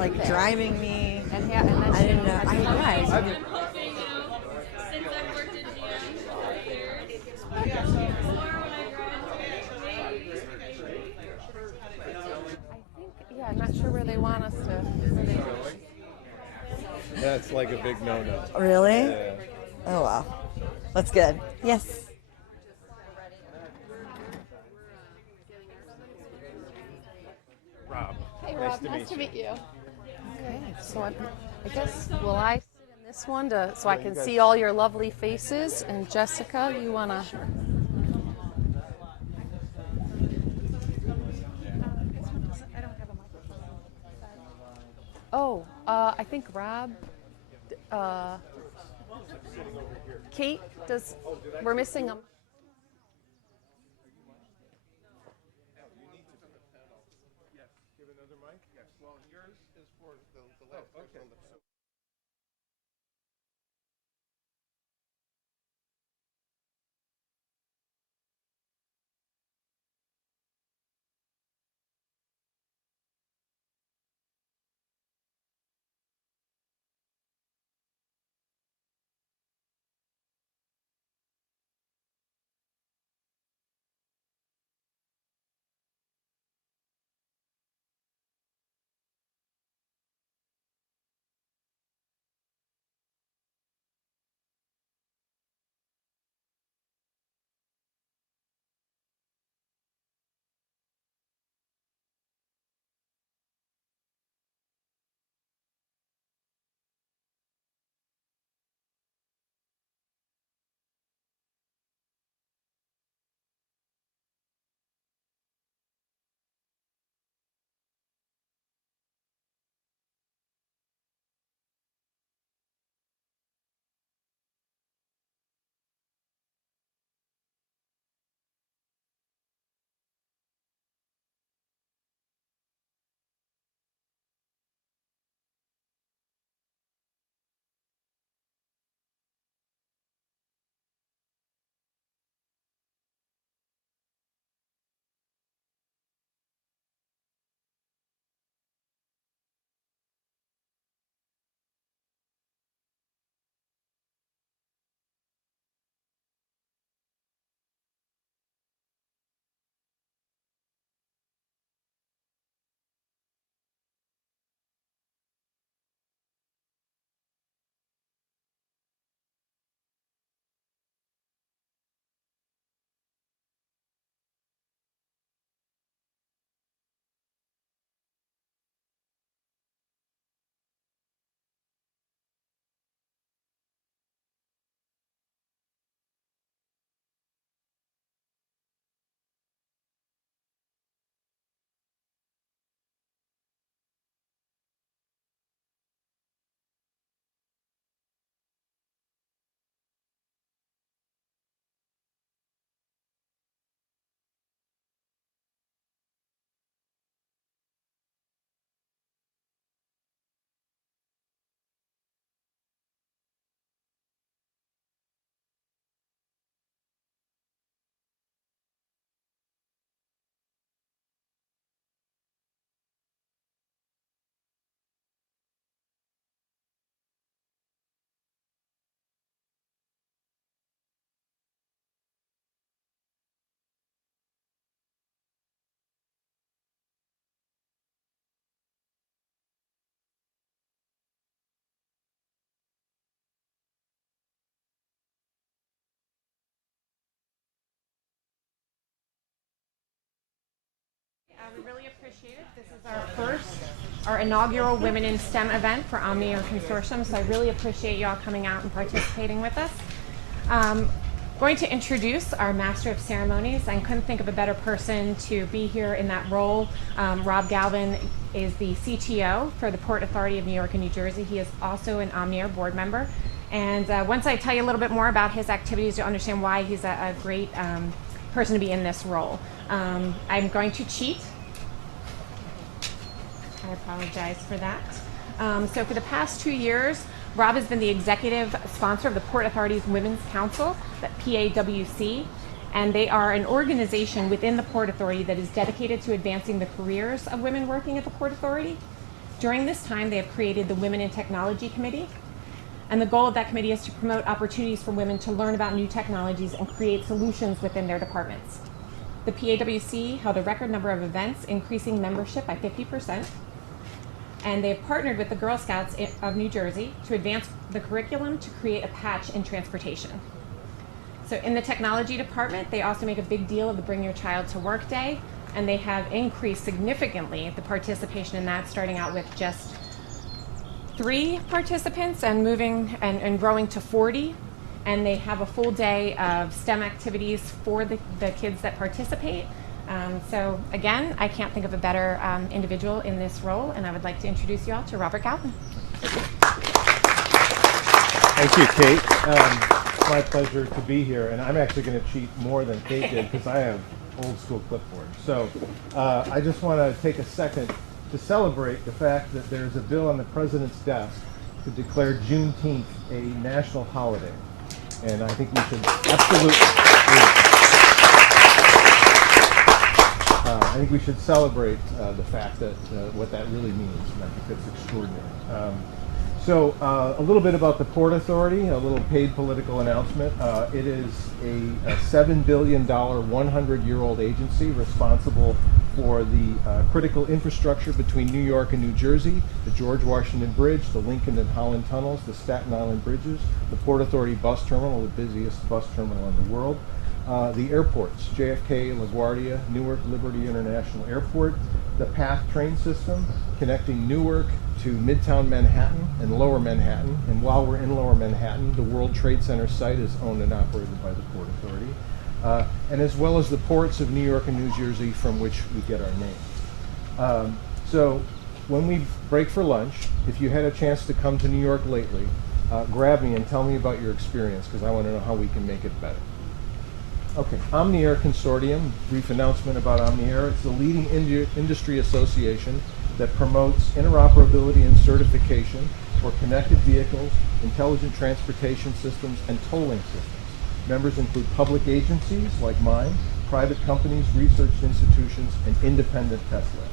like driving me. And then I didn't know. I've been hoping, since I've worked in GM for years, or when I graduated. I'm not sure where they want us to. That's like a big no-no. Really? Yeah. Oh, wow. That's good. Yes. Rob. Hey Rob, nice to meet you. Okay, so I guess, will I sit in this one so I can see all your lovely faces? And Jessica, you want to? Oh, I think Rob, Kate, we're missing them. Give another mic? Yes. Well, yours is for the last person. We really appreciate it. This is our inaugural Women in STEM event for Omnia Consortium, so I really appreciate you all coming out and participating with us. Going to introduce our Master of Ceremonies. I couldn't think of a better person to be here in that role. Rob Galvin is the CTO for the Port Authority of New York and New Jersey. He is also an Omnia board member. And once I tell you a little bit more about his activities, you'll understand why he's a great person to be in this role. I'm going to cheat. I apologize for that. So for the past 2 years, Rob has been the executive sponsor of the Port Authority's Women's Council, the PAWC, and they are an organization within the Port Authority that is dedicated to advancing the careers of women working at the Port Authority. During this time, they have created the Women in Technology Committee, and the goal of that committee is to promote opportunities for women to learn about new technologies and create solutions within their departments. The PAWC held a record number of events, increasing membership by 50%, and they have partnered with the Girl Scouts of New Jersey to advance the curriculum to create a patch in transportation. So in the technology department, they also make a big deal of the Bring Your Child to Work Day, and they have increased significantly the participation in that, starting out with just 3 participants and moving and growing to 40. And they have a full day of STEM activities for the kids that participate. So again, I can't think of a better individual in this role, and I would like to introduce you all to Robert Galvin. Thank you, Kate. It's my pleasure to be here, and I'm actually going to cheat more than Kate did because I have old school clipboard. So I just want to take a second to celebrate the fact that there's a bill on the President's desk to declare Juneteenth a national holiday. And I think we should absolutely, I think we should celebrate the fact that what that really means, and I think that's extraordinary. So a little bit about the Port Authority, a little paid political announcement. It is a $7 billion, 100-year-old agency responsible for the critical infrastructure between New York and New Jersey, the George Washington Bridge, the Lincoln and Holland tunnels, the Staten Island bridges, the Port Authority bus terminal, the busiest bus terminal in the world, the airports, JFK, LaGuardia, Newark Liberty International Airport, the PATH train system connecting Newark to Midtown Manhattan and Lower Manhattan. And while we're in Lower Manhattan, the World Trade Center site is owned and operated by the Port Authority. And as well as the ports of New York and New Jersey, from which we get our name. So when we break for lunch, if you had a chance to come to New York lately, grab me and tell me about your experience, because I want to know how we can make it better. Okay, OmniAir Consortium, brief announcement about OmniAir. It's the leading industry association that promotes interoperability and certification for connected vehicles, intelligent transportation systems, and tolling systems. Members include public agencies like mine, private companies, research institutions, and independent test labs.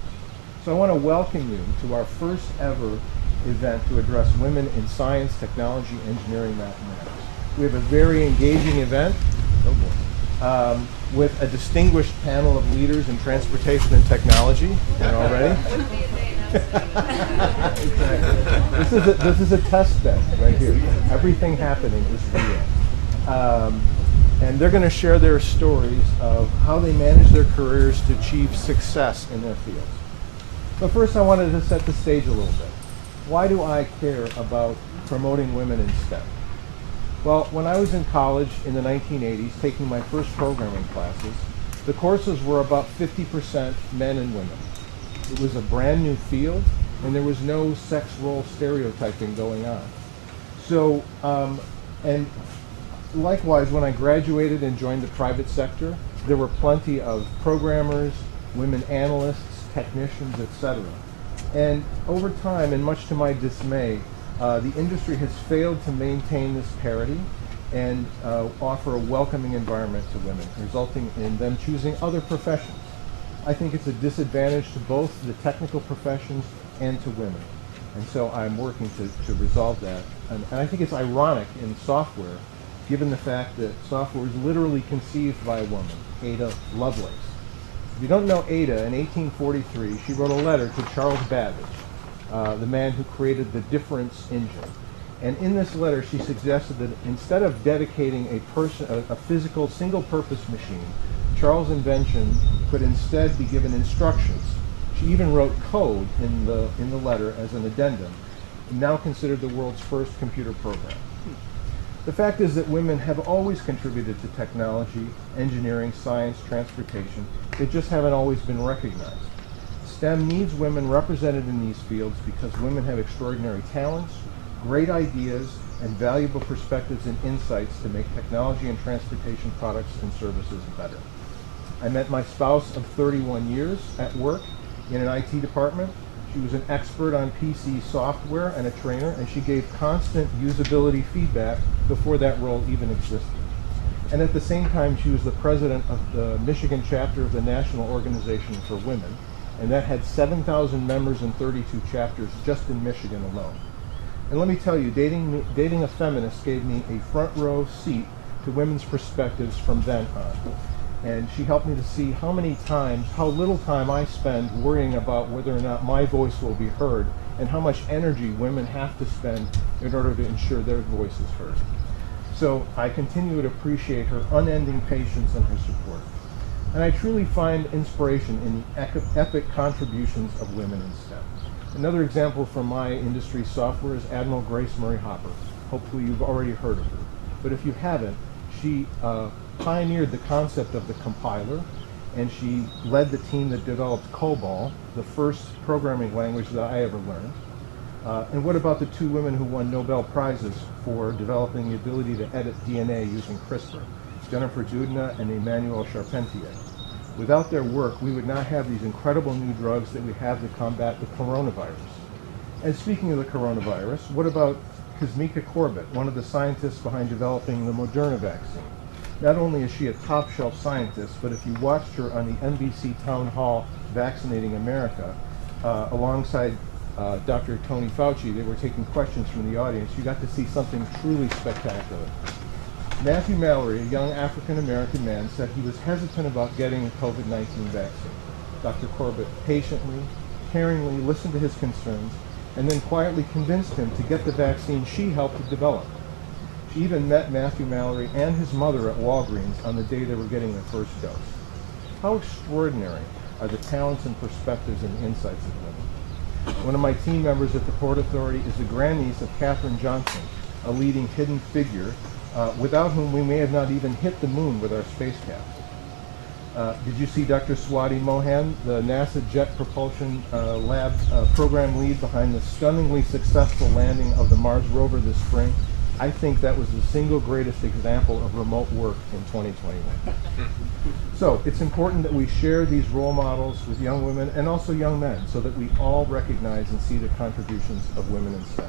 So I want to welcome you to our first ever event to address women in science, technology, engineering, mathematics. We have a very engaging event with a distinguished panel of leaders in transportation and technology. You know already? Exactly. This is a test bed right here. Everything happening is real. And they're going to share their stories of how they manage their careers to achieve success in their fields. But first I wanted to set the stage a little bit. Why do I care about promoting women in STEM? Well, when I was in college in the 1980s, taking my first programming classes, the courses were about 50% men and women. It was a brand new field, and there was no sex role stereotyping going on. So, and likewise, when I graduated and joined the private sector, there were plenty of programmers, women analysts, technicians, etc. And over time, and much to my dismay, the industry has failed to maintain this parity and offer a welcoming environment to women, resulting in them choosing other professions. I think it's a disadvantage to both the technical professions and to women. And so I'm working to resolve that. And I think it's ironic in software, given the fact that software is literally conceived by a woman, Ada Lovelace. If you don't know Ada, in 1843, she wrote a letter to Charles Babbage, the man who created the difference engine. And in this letter, she suggested that instead of dedicating a physical single-purpose machine, Charles' invention could instead be given instructions. She even wrote code in the letter as an addendum, now considered the world's first computer program. The fact is that women have always contributed to technology, engineering, science, transportation. They just haven't always been recognized. STEM needs women represented in these fields because women have extraordinary talents, great ideas, and valuable perspectives and insights to make technology and transportation products and services better. I met my spouse of 31 years at work in an IT department. She was an expert on PC software and a trainer, and she gave constant usability feedback before that role even existed. And at the same time, she was the president of the Michigan chapter of the National Organization for Women, and that had 7,000 members and 32 chapters just in Michigan alone. And let me tell you, dating a feminist gave me a front row seat to women's perspectives from then on. And she helped me to see how little time I spend worrying about whether or not my voice will be heard, and how much energy women have to spend in order to ensure their voice is heard. So I continue to appreciate her unending patience and her support. And I truly find inspiration in the epic contributions of women in STEM. Another example from my industry software is Admiral Grace Murray Hopper. Hopefully you've already heard of her. But if you haven't, she pioneered the concept of the compiler, and she led the team that developed COBOL, the first programming language that I ever learned. And what about the 2 women who won Nobel Prizes for developing the ability to edit DNA using CRISPR, Jennifer Doudna and Emmanuelle Charpentier? Without their work, we would not have these incredible new drugs that we have to combat the coronavirus. And speaking of the coronavirus, what about Kazmika Corbett, one of the scientists behind developing the Moderna vaccine? Not only is she a top-shelf scientist, but if you watched her on the NBC Town Hall Vaccinating America, alongside Dr. Tony Fauci, they were taking questions from the audience. You got to see something truly spectacular. Matthew Mallory, a young African-American man, said he was hesitant about getting a COVID-19 vaccine. Dr. Corbett patiently, caringly listened to his concerns, and then quietly convinced him to get the vaccine she helped to develop. She even met Matthew Mallory and his mother at Walgreens on the day they were getting their first dose. How extraordinary are the talents and perspectives and insights of women. One of my team members at the Port Authority is the grandniece of Katherine Johnson, a leading hidden figure without whom we may have not even hit the moon with our space capsule. Did you see Dr. Swati Mohan, the NASA Jet Propulsion Lab program lead behind the stunningly successful landing of the Mars rover this spring? I think that was the single greatest example of remote work in 2021. So it's important that we share these role models with young women and also young men so that we all recognize and see the contributions of women in STEM.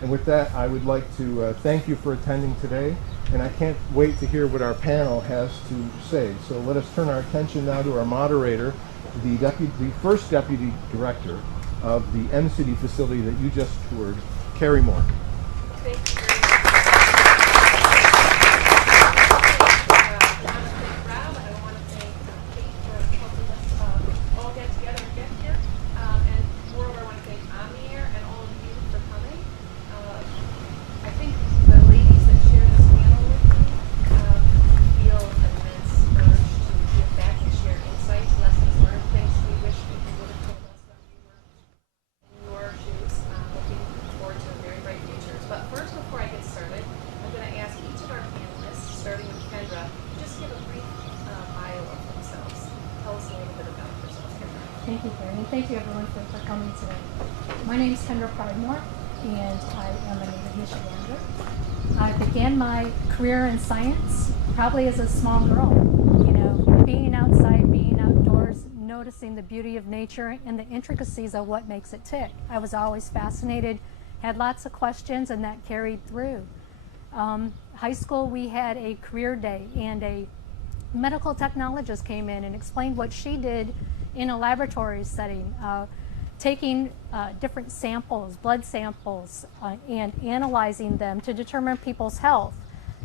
And with that, I would like to thank you for attending today, and I can't wait to hear what our panel has to say. So let us turn our attention now to our moderator, the first deputy director of the M-City facility that you just toured, Carrie Morton. Thank you. Thank you, Carrie, and thank you everyone for coming today. My name is Kendra Pridemore, and I am a native Michigander. I began my career in science probably as a small girl, being outside, being outdoors, noticing the beauty of nature and the intricacies of what makes it tick. I was always fascinated, had lots of questions, and that carried through. High school, we had a career day, and a medical technologist came in and explained what she did in a laboratory setting, taking different samples, blood samples, and analyzing them to determine people's health.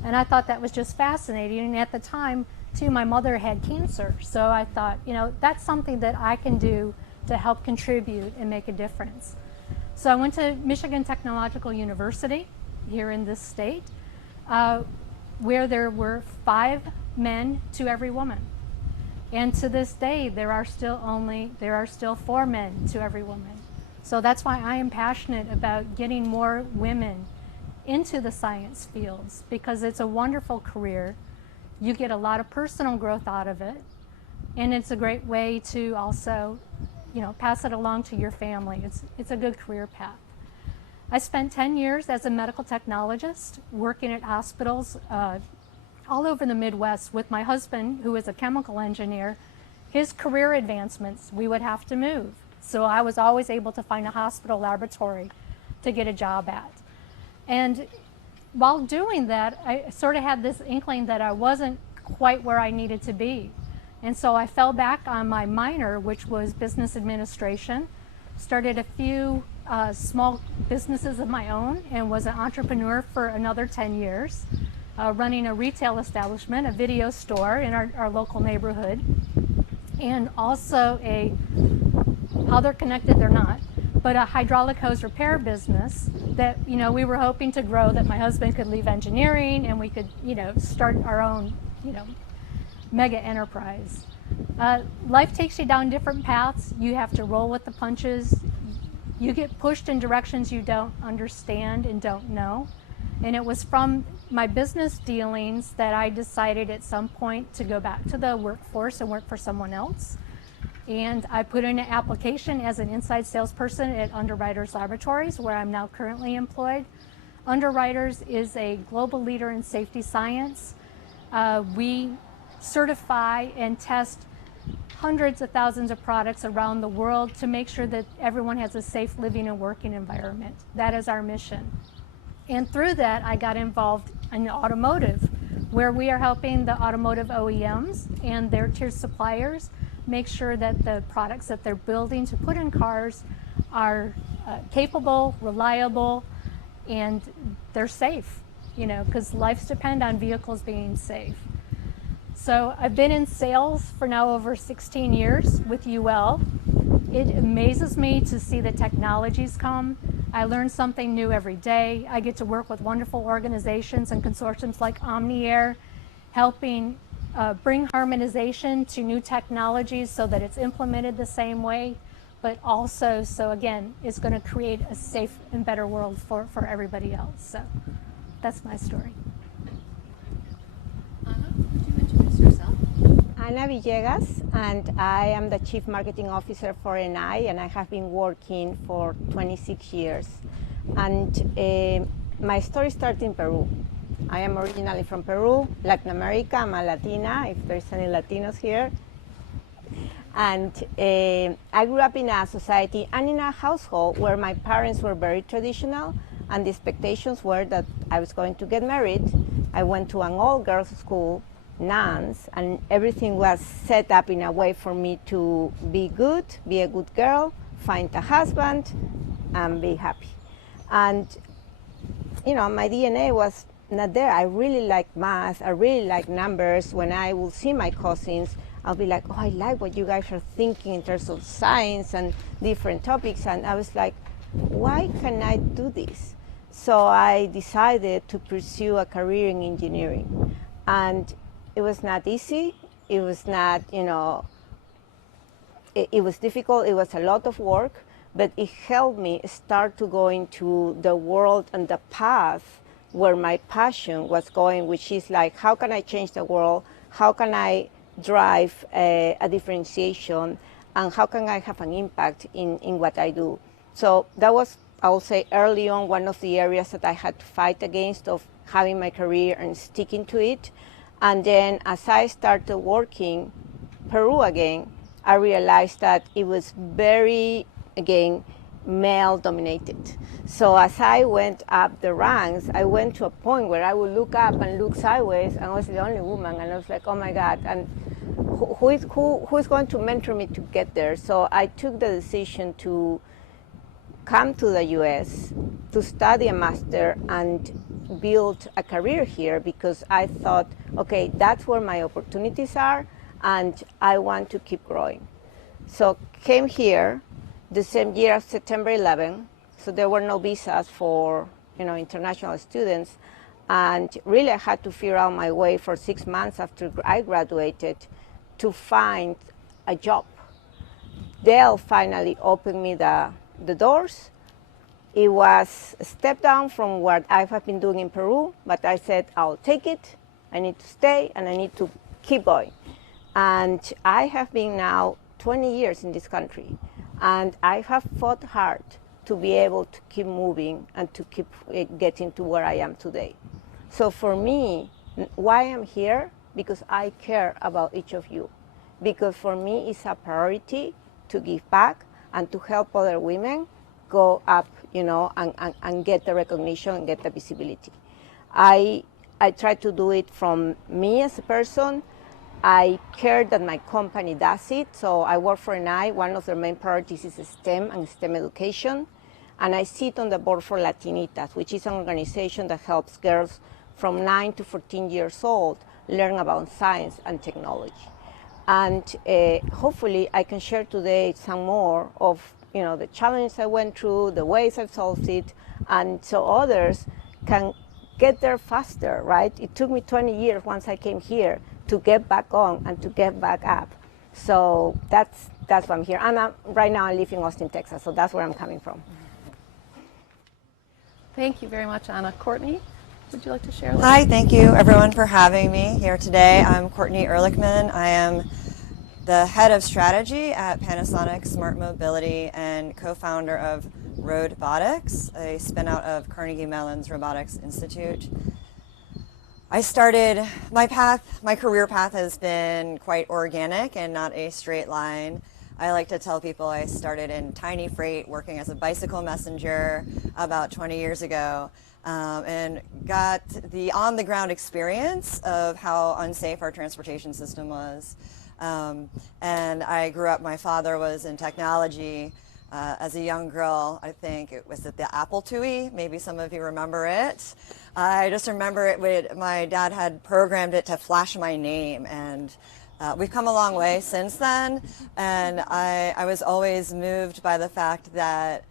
And I thought that was just fascinating. And at the time, too, my mother had cancer. So I thought, that's something that I can do to help contribute and make a difference. So I went to Michigan Technological University here in this state, where there were 5 men to every woman. And to this day, there are still 4 men to every woman. So that's why I am passionate about getting more women into the science fields, because it's a wonderful career. You get a lot of personal growth out of it, and it's a great way to also, pass it along to your family. It's a good career path. I spent 10 years as a medical technologist working at hospitals all over the Midwest with my husband, who is a chemical engineer. His career advancements, we would have to move. So I was always able to find a hospital laboratory to get a job at. And while doing that, I sort of had this inkling that I wasn't quite where I needed to be. And so I fell back on my minor, which was business administration, started a few small businesses of my own, and was an entrepreneur for another 10 years, running a retail establishment, a video store in our local neighborhood, and also how they're connected, they're not, but a hydraulic hose repair business that, we were hoping to grow, that my husband could leave engineering and we could, start our own, mega enterprise. Life takes you down different paths. You have to roll with the punches. You get pushed in directions you don't understand and don't know. And it was from my business dealings that I decided at some point to go back to the workforce and work for someone else. And I put in an application as an inside salesperson at Underwriters Laboratories, where I'm now currently employed. Underwriters is a global leader in safety science. We certify and test hundreds of thousands of products around the world to make sure that everyone has a safe living and working environment. That is our mission. And through that, I got involved in automotive, where we are helping the automotive OEMs and their tier suppliers make sure that the products that they're building to put in cars are capable, reliable, and they're safe, because lives depend on vehicles being safe. So I've been in sales for now over 16 years with UL. It amazes me to see the technologies come. I learn something new every day. I get to work with wonderful organizations and consortiums like OmniAir, helping bring harmonization to new technologies so that it's implemented the same way, but also, so again, it's going to create a safe and better world for everybody else. So that's my story. Ana Villegas, and I am the Chief Marketing Officer for NI, and I have been working for 26 years. And my story started in Peru. I am originally from Peru, Latin America. I'm a Latina, if there's any Latinos here. And I grew up in a society and in a household where my parents were very traditional, and the expectations were that I was going to get married. I went to an all-girls school, nuns, and everything was set up in a way for me to be good, be a good girl, find a husband, and be happy. And, my DNA was not there. I really like math. I really like numbers. When I will see my cousins, I'll be like, oh, I like what you guys are thinking in terms of science and different topics. And I was like, why can I do this? So I decided to pursue a career in engineering. And it was not easy. It was not, it was difficult. It was a lot of work, but it helped me start to go into the world and the path where my passion was going, which is like, how can I change the world? How can I drive a differentiation? And how can I have an impact in what I do? So that was, I will say, early on, one of the areas that I had to fight against of having my career and sticking to it. And then as I started working Peru again, I realized that it was very, again, male dominated. So as I went up the ranks, I went to a point where I would look up and look sideways, and I was the only woman, and I was like, oh my God, and who is going to mentor me to get there? So I took the decision to come to the US to study a master and build a career here, because I thought, okay, that's where my opportunities are, and I want to keep growing. So came here the same year of September 11, so there were no visas for international students, and really I had to figure out my way for 6 months after I graduated to find a job. They'll finally opened me the doors. It was a step down from what I have been doing in Peru, but I said, I'll take it. I need to stay, and I need to keep going. And I have been now 20 years in this country, and I have fought hard to be able to keep moving and to keep getting to where I am today. So for me, why I'm here, because I care about each of you. Because for me, it's a priority to give back and to help other women go up, and get the recognition and get the visibility. I try to do it from me as a person, I care that my company does it. So I work for NI. One of their main priorities is STEM and STEM education. And I sit on the board for Latinitas, which is an organization that helps girls from 9 to 14 years old learn about science and technology. And hopefully I can share today some more of the challenges I went through, the ways I've solved it, and so others can get there faster, right? It took me 20 years once I came here to get back on and to get back up. So that's why I'm here. And right now I live in Austin, Texas, so that's where I'm coming from. Thank you very much, Anna. Courtney, would you like to share? Hi, thank you everyone for having me here today. I'm Courtney Ehrlichman. I am the head of strategy at Panasonic Smart Mobility and co-founder of Robotics, a spin-out of Carnegie Mellon's Robotics Institute. I started my career path has been quite organic and not a straight line. I like to tell people I started in tiny freight working as a bicycle messenger about 20 years ago and got the on-the-ground experience of how unsafe our transportation system was. And I grew up, my father was in technology. As a young girl, I think it was at the Apple IIe, maybe some of you remember it. I just remember it, my dad had programmed it to flash my name, and we've come a long way since then, and I was always moved by the fact that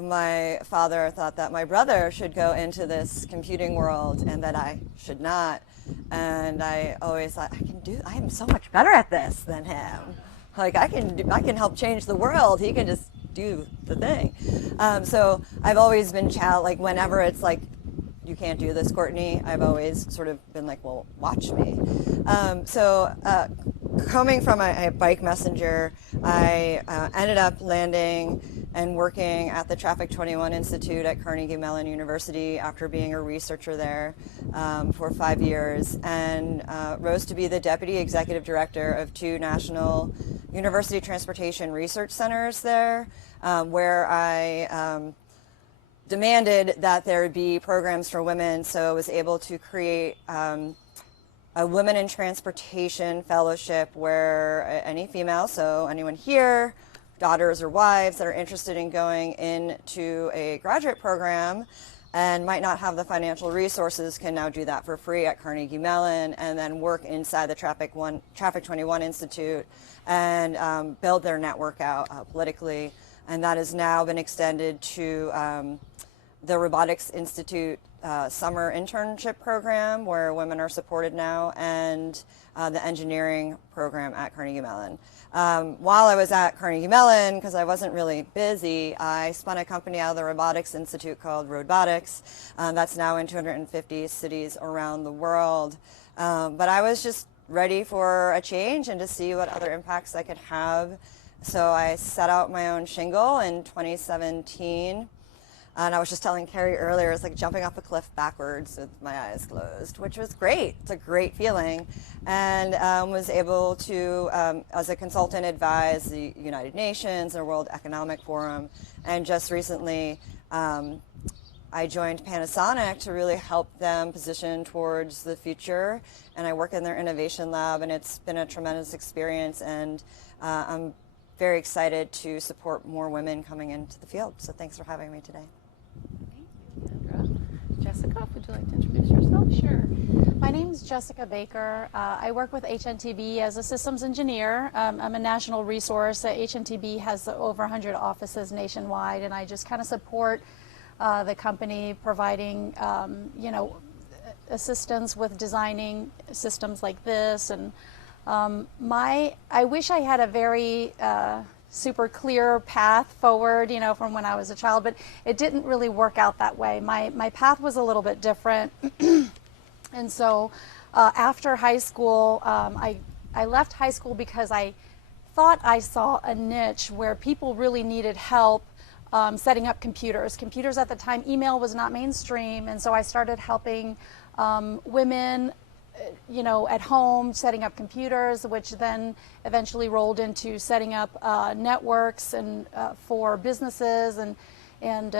my father thought that my brother should go into this computing world and that I should not. And I always thought, I am so much better at this than him. Like I can help change the world. He can just do the thing. So I've always been like whenever it's like, you can't do this, Courtney, I've always sort of been like, well, watch me. Coming from a bike messenger, I ended up landing and working at the Traffic 21 Institute at Carnegie Mellon University after being a researcher there for 5 years, and rose to be the deputy executive director of 2 national university transportation research centers there, where I demanded that there be programs for women, so I was able to create a Women in Transportation Fellowship where any female, so anyone here, daughters or wives that are interested in going into a graduate program and might not have the financial resources can now do that for free at Carnegie Mellon and then work inside the Traffic 21 Institute and build their network out politically. And that has now been extended to the Robotics Institute summer internship program where women are supported now, and the engineering program at Carnegie Mellon. While I was at Carnegie Mellon, because I wasn't really busy, I spun a company out of the Robotics Institute called Robotics. That's now in 250 cities around the world. But I was just ready for a change and to see what other impacts I could have. So I set out my own shingle in 2017. And I was just telling Carrie earlier, it's like jumping off a cliff backwards with my eyes closed, which was great. It's a great feeling. And was able to, as a consultant, advise the United Nations, the World Economic Forum. And just recently, I joined Panasonic to really help them position towards the future. And I work in their innovation lab, and it's been a tremendous experience. And I'm very excited to support more women coming into the field. So thanks for having me today. Thank you, Kendra. Jessica, would you like to introduce yourself? Sure. My name is Jessica Baker. I work with HNTB as a systems engineer. I'm a national resource. HNTB has over 100 offices nationwide, and I just kind of support the company providing, assistance with designing systems like this. And I wish I had a very super clear path forward, from when I was a child, but it didn't really work out that way. My path was a little bit different. And so after high school, I left high school because I thought I saw a niche where people really needed help setting up computers. Computers at the time, email was not mainstream, and so I started helping women at home, setting up computers, which then eventually rolled into setting up networks and for businesses and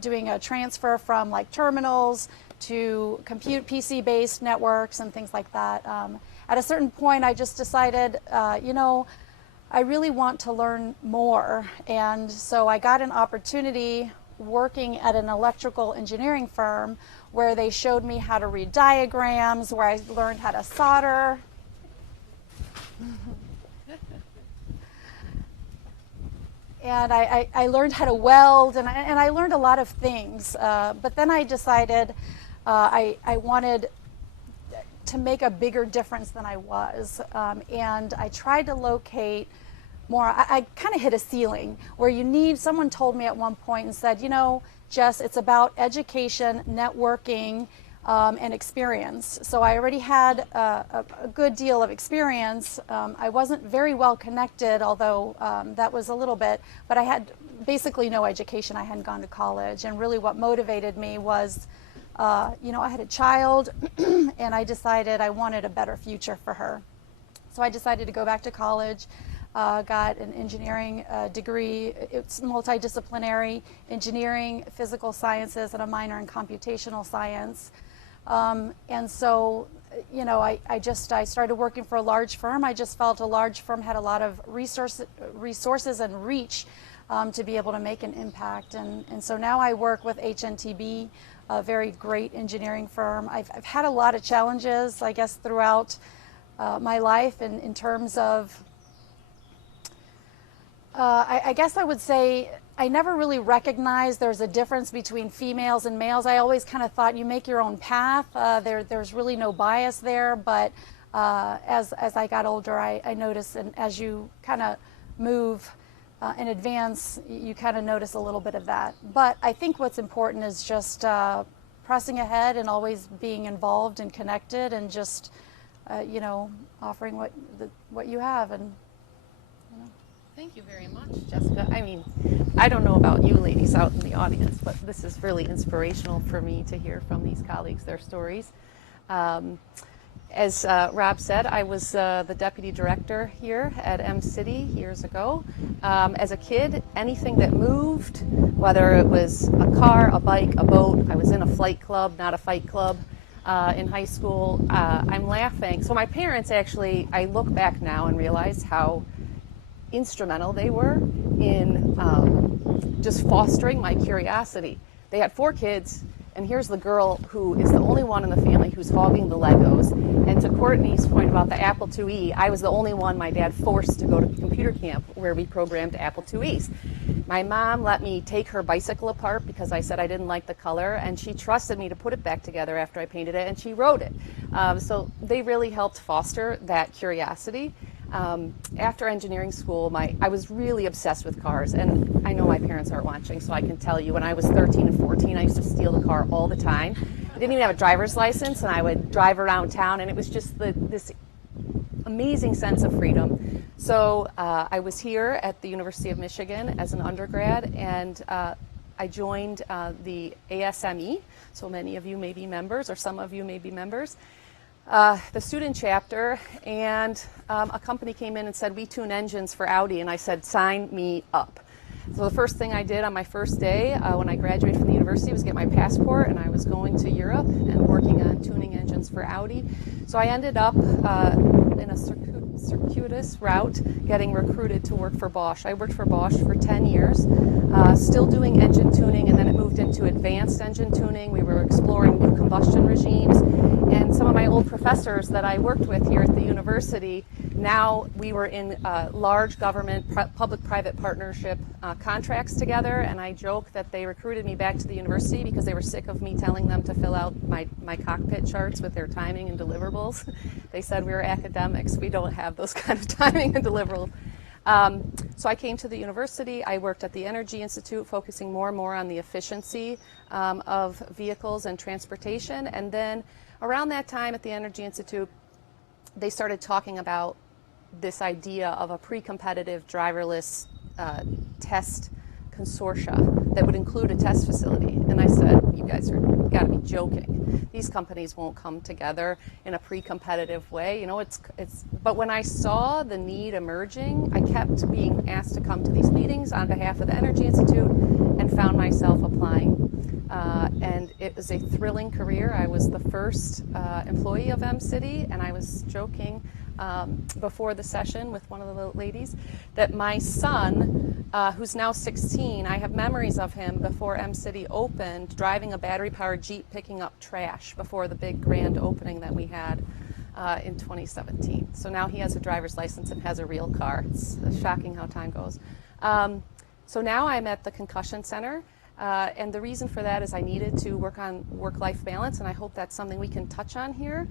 doing a transfer from like terminals to PC-based networks and things like that. at a certain point, I just decided, you know, I really want to learn more. And so I got an opportunity working at an electrical engineering firm where they showed me how to read diagrams, where I learned how to solder. And I learned how to weld, and I learned a lot of things. But then I decided I wanted to make a bigger difference than I was. And I tried to locate more. I kind of hit a ceiling where someone told me at one point and said, you know, Jess, it's about education, networking, and experience. So I already had a good deal of experience. I wasn't very well connected, although that was a little bit, but I had basically no education. I hadn't gone to college. And really what motivated me was, you know, I had a child and I decided I wanted a better future for her. So I decided to go back to college. Got an engineering degree. It's multidisciplinary, engineering, physical sciences, and a minor in computational science. And so, you know, I started working for a large firm. I just felt a large firm had a lot of resources and reach to be able to make an impact. And so now I work with HNTB, a very great engineering firm. I've had a lot of challenges, I guess, throughout my life in terms of I guess I would say I never really recognized there's a difference between females and males. I always kind of thought you make your own path. There's really no bias there. But as I got older, I noticed, and as you kind of move and advance, you kind of notice a little bit of that. But I think what's important is just pressing ahead and always being involved and connected, and just you know, offering what you have. And thank you very much, Jessica. I mean, I don't know about you ladies out in the audience, but this is really inspirational for me to hear from these colleagues, their stories. As Rob said, I was the deputy director here at M-City years ago. As a kid, anything that moved, whether it was a car, a bike, a boat, I was in a flight club, not a fight club. In high school, I'm laughing. So my parents actually, I look back now and realize how instrumental they were in just fostering my curiosity. They had 4 kids, and here's the girl who is the only one in the family who's hogging the Legos. And to Courtney's point about the Apple IIe, I was the only one my dad forced to go to computer camp where we programmed Apple IIes. My mom let me take her bicycle apart because I said I didn't like the color, and she trusted me to put it back together after I painted it, and she wrote it. So they really helped foster that curiosity. After engineering school, I was really obsessed with cars, and I know my parents aren't watching, so I can tell you when I was 13 and 14, I used to steal the car all the time. I didn't even have a driver's license, and I would drive around town, and it was just this amazing sense of freedom. So I was here at the University of Michigan as an undergrad, and I joined the ASME, so many of you may be members, or some of you may be members. The student chapter, and a company came in and said, we tune engines for Audi, and I said, sign me up. So the first thing I did on my first day when I graduated from the university was get my passport, and I was going to Europe and working on tuning engines for Audi. So I ended up in a circuitous route getting recruited to work for Bosch. I worked for Bosch for 10 years, still doing engine tuning, and then it moved into advanced engine tuning. We were exploring new combustion regimes, and some of my old professors that I worked with here at the university, now we were in large government public-private partnership contracts together, and I joke that they recruited me back to the university because they were sick of me telling them to fill out my cockpit charts with their timing and deliverables. They said, we were academics, we don't have those kind of timing and deliverables. So I came to the university. I worked at the Energy Institute, focusing more and more on the efficiency of vehicles and transportation. And then around that time at the Energy Institute, they started talking about this idea of a pre-competitive driverless test consortia that would include a test facility. And I said, you guys are got to be joking. These companies won't come together in a pre-competitive way. You know, but when I saw the need emerging, I kept being asked to come to these meetings on behalf of the Energy Institute and found myself applying. And it is a thrilling career. I was the first employee of M-City, and I was joking before the session with one of the ladies that my son, who's now 16, I have memories of him before M-City opened, driving a battery-powered Jeep picking up trash before the big grand opening that we had in 2017. So now he has a driver's license and has a real car. It's shocking how time goes. So now I'm at the Concussion Center, and the reason for that is I needed to work on work-life balance, and I hope that's something we can touch on here.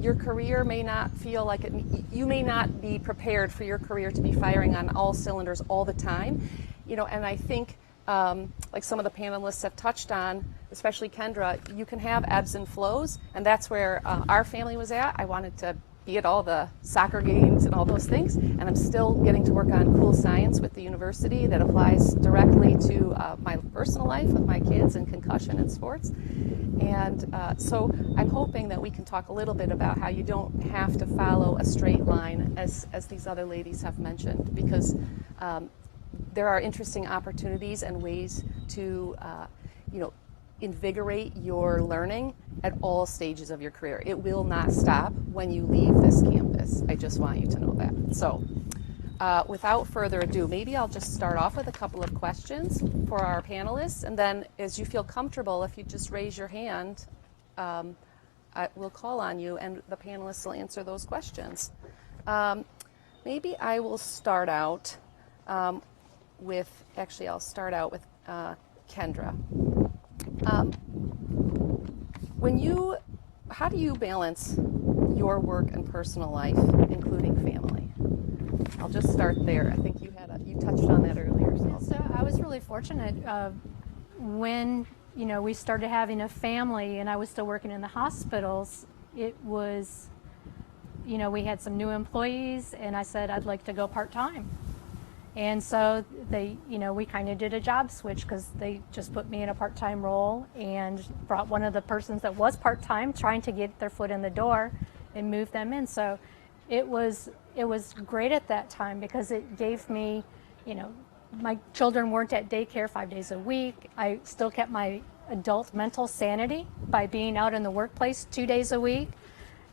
Your career may not feel like it, you may not be prepared for your career to be firing on all cylinders all the time, you know, and I think like some of the panelists have touched on, especially Kendra, you can have ebbs and flows, and that's where our family was at. I wanted to be at all the soccer games and all those things, and I'm still getting to work on cool science with the university that applies directly to my personal life with my kids and concussion and sports. And so I'm hoping that we can talk a little bit about how you don't have to follow a straight line, as these other ladies have mentioned, because there are interesting opportunities and ways to, you know, invigorate your learning at all stages of your career. It will not stop when you leave this campus. I just want you to know that. So without further ado, maybe I'll just start off with a couple of questions for our panelists, and then as you feel comfortable, if you just raise your hand, we'll call on you and the panelists will answer those questions. Maybe I will start out with, actually I'll start out with Kendra. How do you balance your work and personal life, including family? I'll just start there. I think you touched on that earlier. So I was really fortunate when, you know, we started having a family and I was still working in the hospitals. It was, you know, we had some new employees and I said I'd like to go part-time. And so they, you know, we kind of did a job switch because they just put me in a part-time role and brought one of the persons that was part-time, trying to get their foot in the door and move them in. So it was great at that time because it gave me, you know, my children weren't at daycare 5 days a week. I still kept my adult mental sanity by being out in the workplace 2 days a week.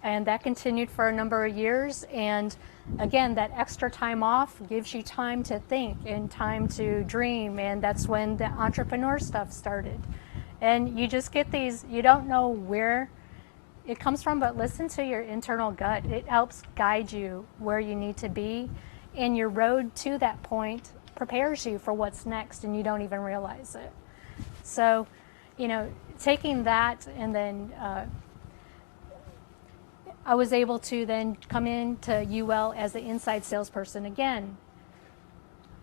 And that continued for a number of years. And again, that extra time off gives you time to think and time to dream. And that's when the entrepreneur stuff started. And you just get these, you don't know where it comes from, but listen to your internal gut. It helps guide you where you need to be. And your road to that point prepares you for what's next, and you don't even realize it. So, you know, taking that and then I was able to then come into UL as the inside salesperson again.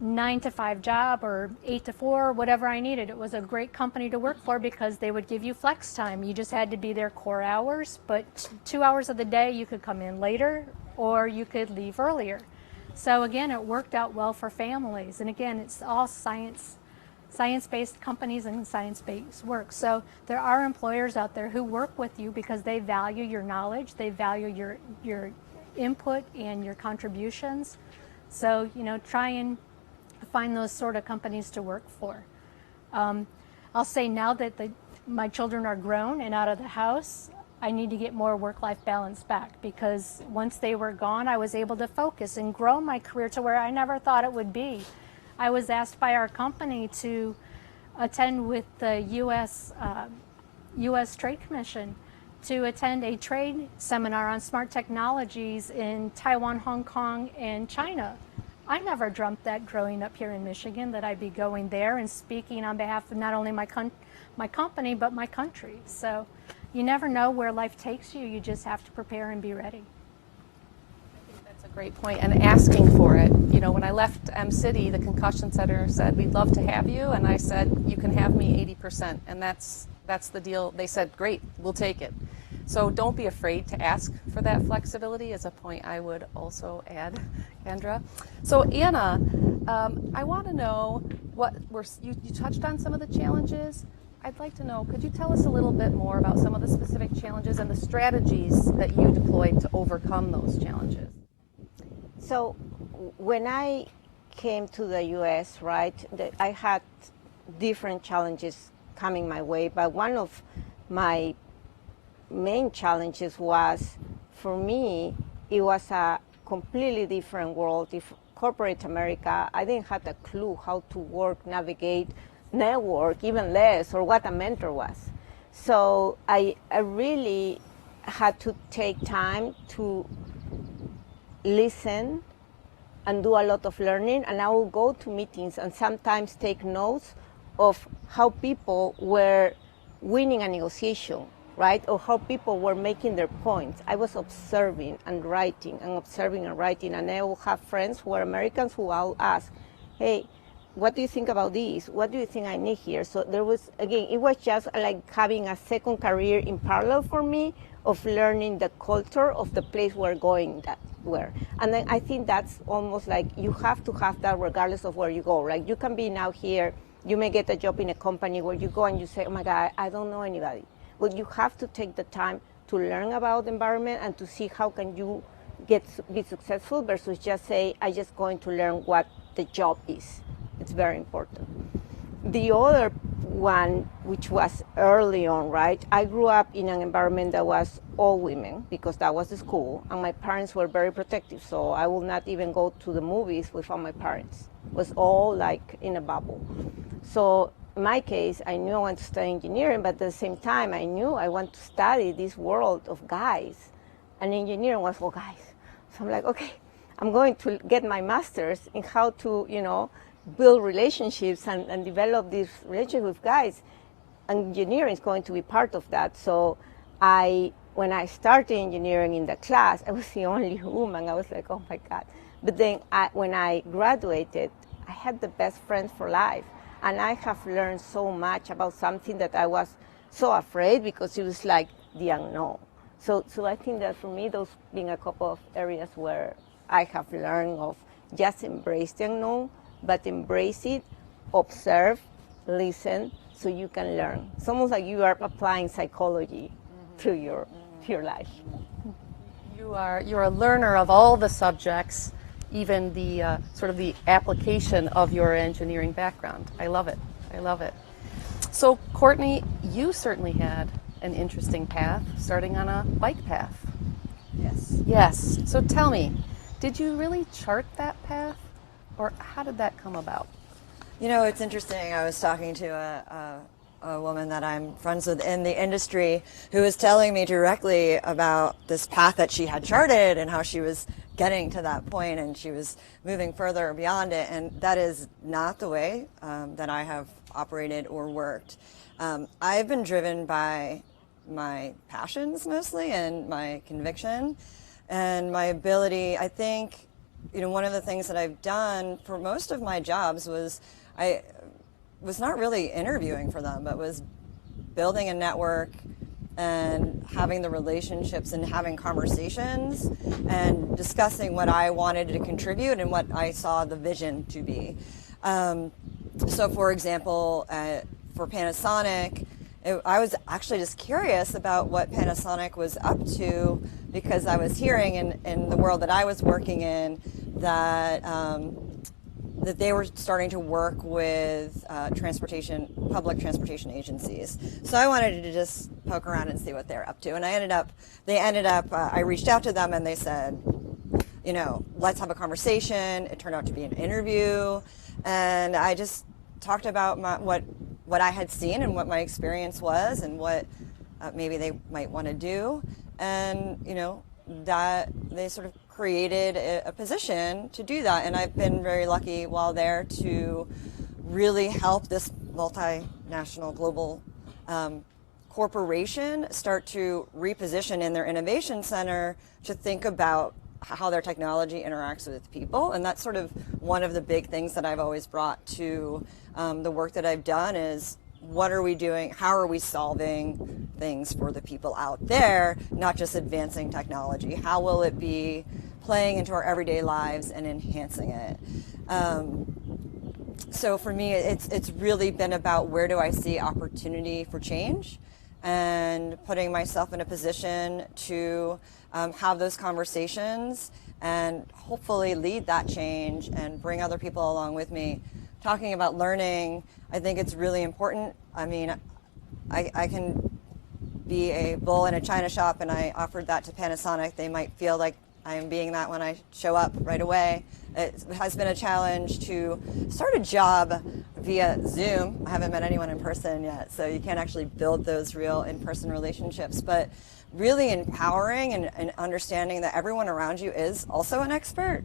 9 to 5 job or 8 to 4, whatever I needed. It was a great company to work for because they would give you flex time. You just had to be there core hours, but 2 hours of the day you could come in later or you could leave earlier. So again, it worked out well for families. And again, it's all science-based companies and science-based work. So there are employers out there who work with you because they value your knowledge, they value your input and your contributions. So, you know, try and find those sort of companies to work for. I'll say now that my children are grown and out of the house, I need to get more work-life balance back because once they were gone, I was able to focus and grow my career to where I never thought it would be. I was asked by our company to attend with the U.S. Trade Commission to attend a trade seminar on smart technologies in Taiwan, Hong Kong, and China. I never dreamt that growing up here in Michigan that I'd be going there and speaking on behalf of not only my company, but my country. So you never know where life takes you. You just have to prepare and be ready. Great point, and asking for it. You know, when I left M-City, the Concussion Center said, we'd love to have you, and I said, you can have me 80%, and that's the deal. They said, great, we'll take it. So don't be afraid to ask for that flexibility is a point I would also add, Kendra. So Anna, I want to know you touched on some of the challenges. I'd like to know, could you tell us a little bit more about some of the specific challenges and the strategies that you deployed to overcome those challenges? So when I came to the U.S., right, I had different challenges coming my way, but one of my main challenges was, for me, it was a completely different world. If corporate America, I didn't have a clue how to work, navigate, network, even less, or what a mentor was. So I really had to take time to listen and do a lot of learning, and I will go to meetings and sometimes take notes of how people were winning a negotiation, right? Or how people were making their points. I was observing and writing and observing and writing, and I will have friends who are Americans who I'll ask, hey, what do you think about this? What do you think I need here? So there was, again, it was just like having a second career in parallel for me of learning the culture of the place we're going that where. And then I think that's almost like you have to have that regardless of where you go. Like you can be now here, you may get a job in a company where you go and you say, oh my God, I don't know anybody. But you have to take the time to learn about the environment and to see how can you be successful versus just say, I just going to learn what the job is. It's very important. The other one, which was early on, right? I grew up in an environment that was all women because that was the school, and my parents were very protective, so I will not even go to the movies without my parents. It was all like in a bubble. So in my case, I knew I wanted to study engineering, but at the same time, I knew I want to study this world of guys, and engineering was for guys. So I'm like, okay, I'm going to get my master's in how to, build relationships and develop these relationships with guys. Engineering is going to be part of that. So when I started engineering in the class, I was the only woman. I was like, oh my God. But then when I graduated, I had the best friends for life. And I have learned so much about something that I was so afraid because it was like the unknown. So I think that for me, those being a couple of areas where I have learned of just embrace the unknown, but embrace it, observe, listen, so you can learn. It's almost like you are applying psychology to your life. You're a learner of all the subjects, even the sort of the application of your engineering background. I love it. I love it. So, Courtney, you certainly had an interesting path, starting on a bike path. Yes. Yes. So tell me, did you really chart that path? Or how did that come about? It's interesting. I was talking to a woman that I'm friends with in the industry who was telling me directly about this path that she had charted and how she was getting to that point and she was moving further beyond it. And that is not the way that I have operated or worked. I've been driven by my passions mostly and my conviction and my ability. I think one of the things that I've done for most of my jobs was I was not really interviewing for them, but was building a network and having the relationships and having conversations and discussing what I wanted to contribute and what I saw the vision to be. So for example, for Panasonic, I was actually just curious about what Panasonic was up to because I was hearing in the world that I was working in that that they were starting to work with public transportation agencies. So I wanted to just poke around and see what they're up to. And I reached out to them and they said, let's have a conversation. It turned out to be an interview. And I just talked about what I had seen and what my experience was and what maybe they might want to do. And, that they sort of created a position to do that. And I've been very lucky while there to really help this multinational global corporation start to reposition in their innovation center to think about how their technology interacts with people. And that's sort of one of the big things that I've always brought to the work that I've done is what are we doing? How are we solving things for the people out there, not just advancing technology? How will it be playing into our everyday lives and enhancing it? So for me, it's really been about where do I see opportunity for change and putting myself in a position to have those conversations and hopefully lead that change and bring other people along with me. Talking about learning, I think it's really important. I mean, I can be a bull in a china shop and I offered that to Panasonic, they might feel like I am being that when I show up right away. It has been a challenge to start a job via Zoom. I haven't met anyone in person yet, so you can't actually build those real in-person relationships, but really empowering and understanding that everyone around you is also an expert,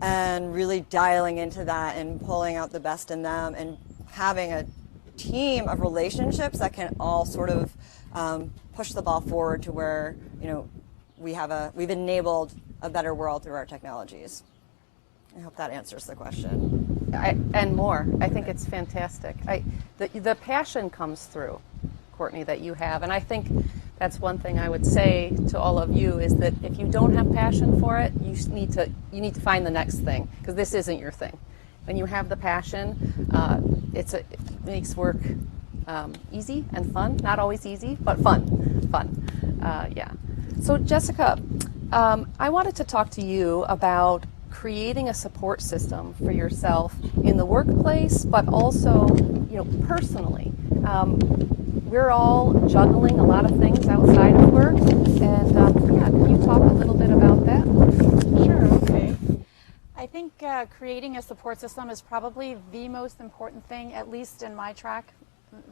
and really dialing into that and pulling out the best in them and having a team of relationships that can all sort of push the ball forward to where, you know, we've enabled a better world through our technologies. I hope that answers the question. And more. I think it's fantastic. The passion comes through, Courtney, that you have, and I think that's one thing I would say to all of you is that if you don't have passion for it, you need to find the next thing, because this isn't your thing. When you have the passion, it makes work easy and fun. Not always easy, but fun. Yeah. So Jessica, I wanted to talk to you about creating a support system for yourself in the workplace, but also, you know, personally. We're all juggling a lot of things outside of work, and yeah, can you talk a little bit about that? Sure, okay. I think creating a support system is probably the most important thing, at least in my track,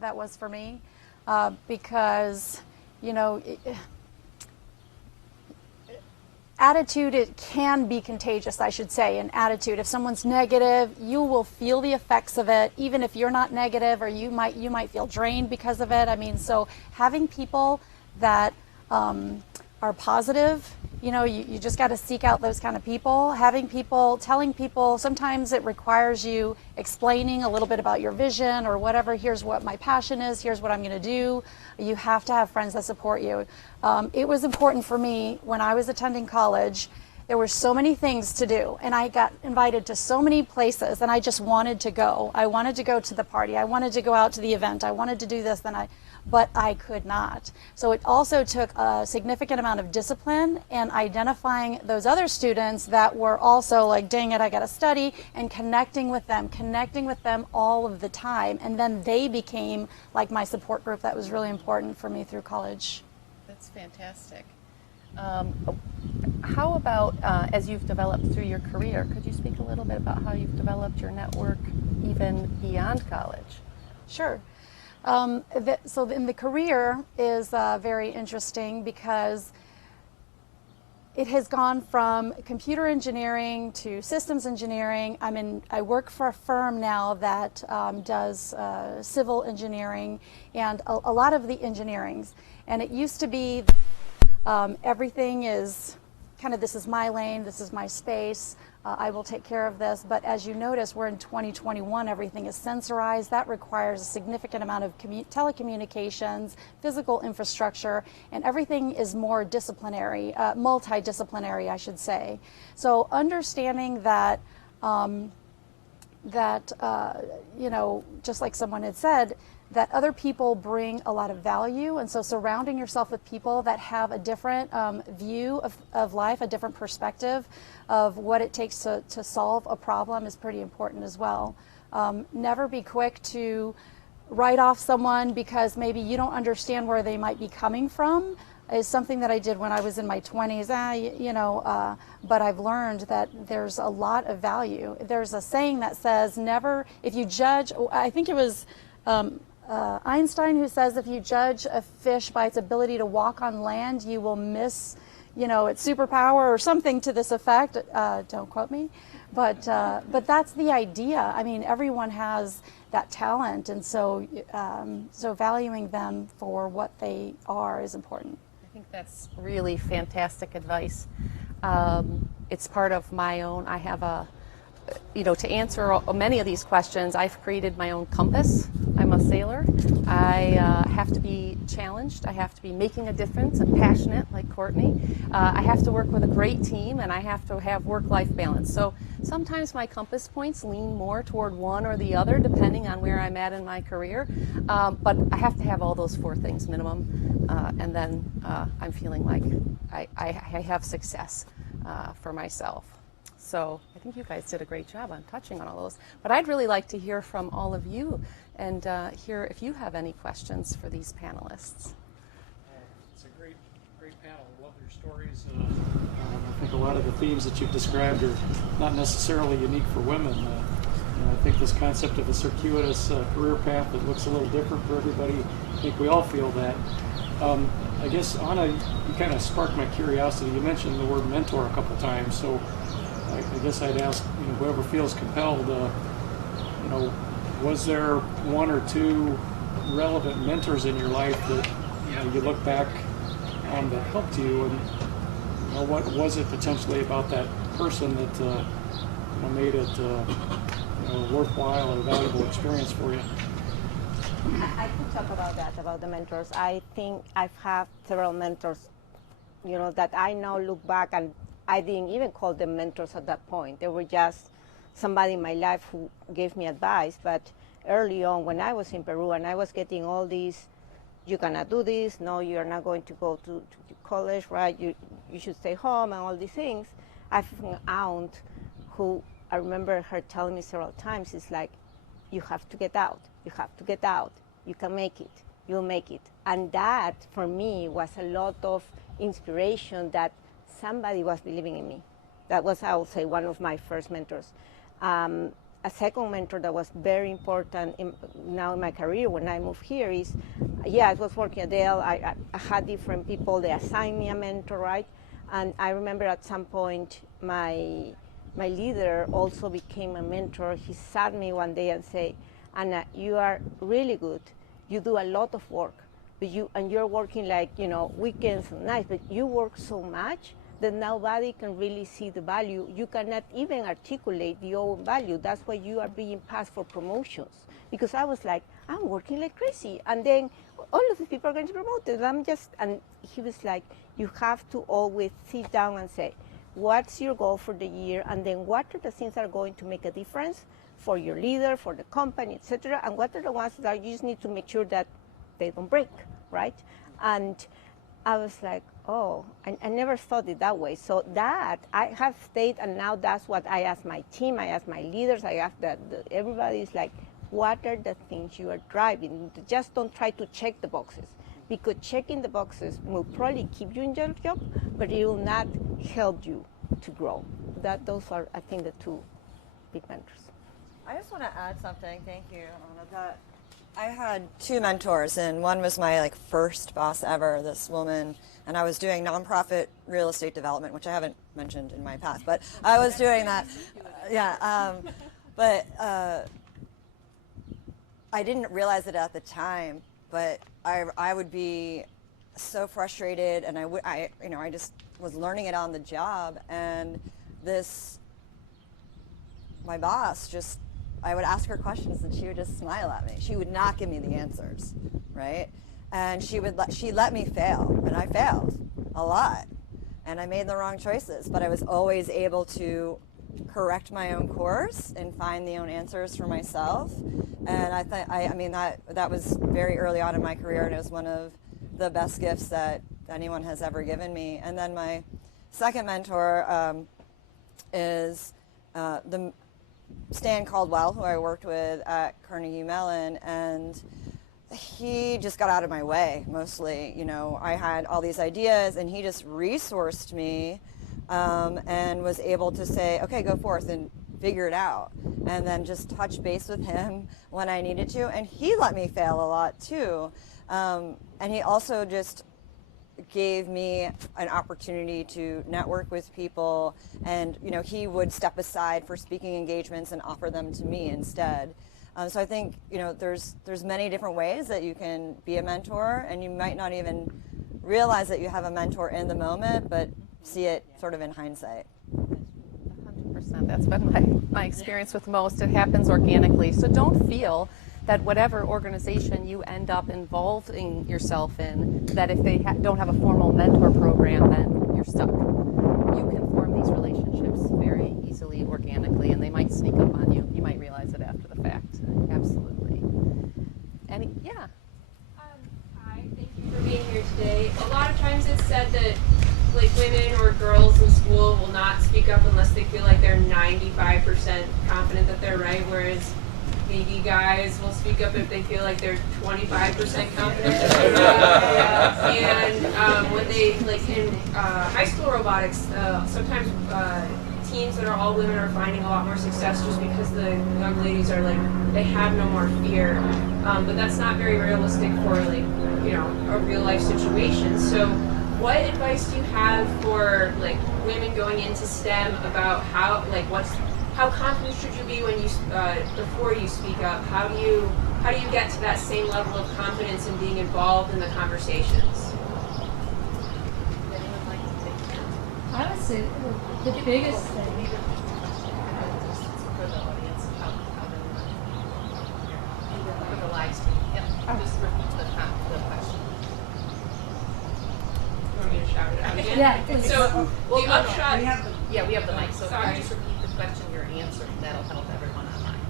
that was for me, because, you know, attitude, it can be contagious, I should say, an attitude. If someone's negative, you will feel the effects of it, even if you're not negative, or you might feel drained because of it. I mean, so having people that are positive, you know, you just got to seek out those kind of people. Having people, telling people, sometimes it requires you explaining a little bit about your vision or whatever. Here's what my passion is. Here's what I'm going to do. You have to have friends that support you. It was important for me when I was attending college. There were so many things to do, and I got invited to so many places, and I just wanted to go. I wanted to go to the party. I wanted to go out to the event. I wanted to do this, but I could not. So it also took a significant amount of discipline and identifying those other students that were also like, dang it, I got to study, and connecting with them all of the time. And then they became like my support group. That was really important for me through college. That's fantastic. How about as you've developed through your career, could you speak a little bit about how you've developed your network even beyond college? Sure. So in the career is very interesting because it has gone from computer engineering to systems engineering. I work for a firm now that does civil engineering and a lot of the engineerings. And it used to be everything is kind of, this is my lane, this is my space. I will take care of this, but as you notice, we're in 2021, everything is sensorized. That requires a significant amount of telecommunications, physical infrastructure, and everything is more disciplinary, multidisciplinary, I should say. So understanding that, you know, just like someone had said, that other people bring a lot of value, and so surrounding yourself with people that have a different view of life, a different perspective of what it takes to solve a problem is pretty important as well. Never be quick to write off someone because maybe you don't understand where they might be coming from is something that I did when I was in my 20s, you know, but I've learned that there's a lot of value. There's a saying that says never, if you judge, I think it was Einstein who says if you judge a fish by its ability to walk on land, you will miss, you know, its superpower or something to this effect. Don't quote me, but that's the idea. I mean, everyone has that talent, and so so valuing them for what they are is important. I think that's really fantastic advice. It's part of my own, I have a, you know, to answer many of these questions, I've created my own compass. I'm a sailor. I have to be challenged. I have to be making a difference and passionate like Courtney. I have to work with a great team, and I have to have work-life balance. So sometimes my compass points lean more toward one or the other depending on where I'm at in my career. But I have to have all those four things minimum, and then I'm feeling like I have success for myself. So I think you guys did a great job on touching on all those. But I'd really like to hear from all of you and hear if you have any questions for these panelists. It's a great panel. I love your stories. I think a lot of the themes that you've described are not necessarily unique for women. I think this concept of a circuitous career path that looks a little different for everybody, I think we all feel that. I guess, Anna, you kind of sparked my curiosity. You mentioned the word mentor a couple times, so I guess I'd ask, whoever feels compelled, was there one or two relevant mentors in your life that you look back on that helped you, and what was it potentially about that person that made it a worthwhile or valuable experience for you? I could talk about that, about the mentors. I think I've had several mentors, that I now look back, and I didn't even call them mentors at that point. They were just somebody in my life who gave me advice. But early on, when I was in Peru and I was getting all these, you cannot do this, no, you're not going to go to college, right? You should stay home and all these things. I have an aunt who, I remember her telling me several times, it's like, you have to get out. You have to get out. You can make it. You'll make it. And that, for me, was a lot of inspiration that somebody was believing in me. That was, I would say, one of my first mentors. A second mentor that was very important now in my career when I moved here is, I was working at Dell. I had different people. They assigned me a mentor, right? And I remember at some point my leader also became a mentor. He sat me one day and said, Anna, you are really good. You do a lot of work, but you're working like, weekends and nights, but you work so much that nobody can really see the value. You cannot even articulate the own value. That's why you are being passed for promotions. Because I was like, I'm working like crazy. And then all of these people are going to be promoted. And he was like, you have to always sit down and say, what's your goal for the year? And then what are the things that are going to make a difference for your leader, for the company, etc. And what are the ones that you just need to make sure that they don't break, right? And I was like, oh, I never thought it that way. So that I have stayed, and now that's what I ask my team, I ask my leaders, I ask everybody is like, what are the things you are driving? Just don't try to check the boxes, because checking the boxes will probably keep you in your job, but it will not help you to grow. Those are, I think, the two big mentors. I just want to add something. Thank you, Anna. I had two mentors, and one was my first boss ever, this woman, and I was doing nonprofit real estate development, which I haven't mentioned in my past, but I was doing that. But I didn't realize it at the time, but I would be so frustrated, and I just was learning it on the job, and my boss I would ask her questions and she would just smile at me. She would not give me the answers, right? And she let me fail, and I failed a lot, and I made the wrong choices, but I was always able to correct my own course and find the own answers for myself. And I mean that was very early on in my career, and it was one of the best gifts that anyone has ever given me. And then my second mentor is the Stan Caldwell, who I worked with at Carnegie Mellon, and he just got out of my way mostly. I had all these ideas, and he just resourced me and was able to say, okay, go forth and figure it out, and then just touch base with him when I needed to. And he let me fail a lot too, and he also just gave me an opportunity to network with people, and he would step aside for speaking engagements and offer them to me instead. So I think there's many different ways that you can be a mentor, and you might not even realize that you have a mentor in the moment, but see it sort of in hindsight. 100%. That's been my experience with most. It happens organically. So don't feel that whatever organization you end up involving yourself in, that if they don't have a formal mentor program, then you're stuck. You can form these relationships very easily, organically, and they might sneak up on you. You might realize it after the fact. Absolutely. Yeah. Hi, thank you for being here today. A lot of times it's said that women or girls in school will not speak up unless they feel like they're 95% confident that they're right, whereas maybe guys will speak up if they feel like they're 25% confident that they're right. And they, like in high school robotics, sometimes teams that are all women are finding a lot more success just because the young ladies are like, they have no more fear. But that's not very realistic for like, you know, a real life situation. So what advice do you have for like women going into STEM about how, like how confident should you be when you, before you speak up? How do you get to that same level of confidence in being involved in the conversations? I would say the biggest thing. For the audience, how for the live stream. Yep. Just repeat the question. You want me to shout it out again? Yeah, please. So Well, the upshot. we have the mic. So if Sorry. you just repeat the question, your answer, that'll help everyone online.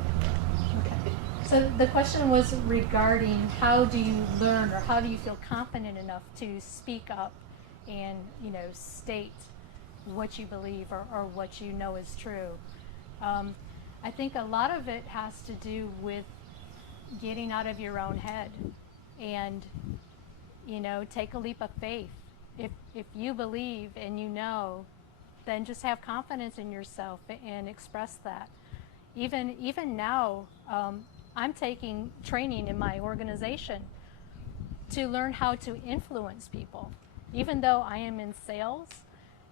Okay. So the question was regarding how do you learn or how do you feel confident enough to speak up and, you know, state what you believe or what you know is true. I think a lot of it has to do with getting out of your own head and, you know, take a leap of faith. If you believe and you know, then just have confidence in yourself and express that. Even now, I'm taking training in my organization to learn how to influence people. Even though I am in sales